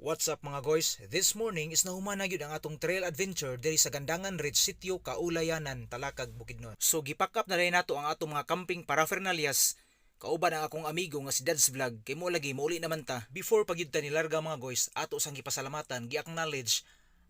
What's up mga guys? This morning is nahumana gyud ang atong trail adventure diri sa Gandangan Ridge Sitio, Kaulayanan, Talakag, Bukidnon. So gipack up na rin nato ang atong mga camping paraphernalias kauban ang akong amigo nga si Dad's Vlog. Kay mo lagi mauli naman ta. Before pagyud ta nilarga mga guys ato sang gipasalamatan gi-acknowledge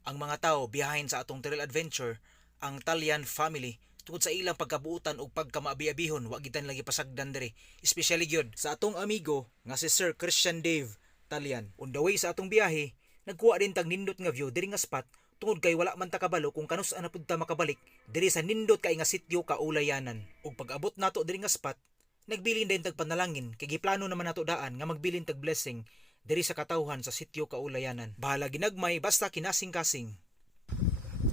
ang mga tao behind sa atong trail adventure ang Talian family. Tungod sa ilang pagkabuutan ug pagkamaabi-abihon wa gitan lagi pasagdan diri. Especially gyud sa atong amigo nga si Sir Christian Dave Talian. On the way sa atong biyahe, nagkuha din tag nindot nga view diri nga spot tungod kay wala man ta kabalo kung kanus ana pud ta makabalik diri sa nindot kay nga sityo kaulayanan. Ug pag-abot nato diri nga spot, nagbilin din tag panalangin kay giplano naman nato daan nga magbilin tag blessing diri sa katawhan sa sityo kaulayanan. Bahala ginagmay basta kinasing-kasing.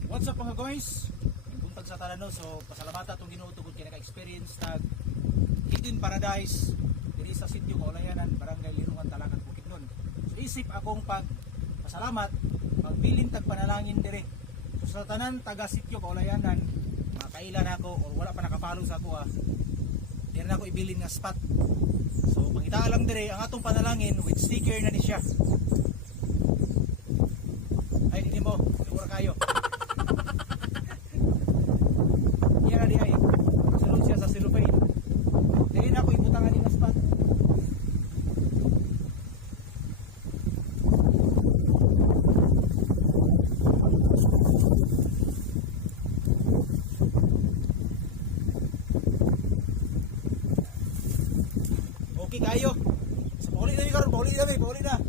What's up mga guys? Buntag sa Talano, so pasalamata itong Ginoo tungod kay naka-experience tag Hidden Paradise diri sa sitio Kaulayanan, Barangay Lirungan, Talakan, Bukidnon. So isip akong pag pasalamat, pagbilin tag panalangin diri. So sa tanan taga sitio Kaulayanan, mga kailan ako or wala pa nakapalo sa ako ah. Diri na ako ibilin nga spot. So pangita lang diri ang atong panalangin with sticker na ni siya. Ay, hindi mo. Siguro kayo. Yan na di ay. Sulod siya sa cellophane. Dili na ako ibutangan ni na spot. Okay kayo. So, pauli na ni karon, pauli na, pauli na.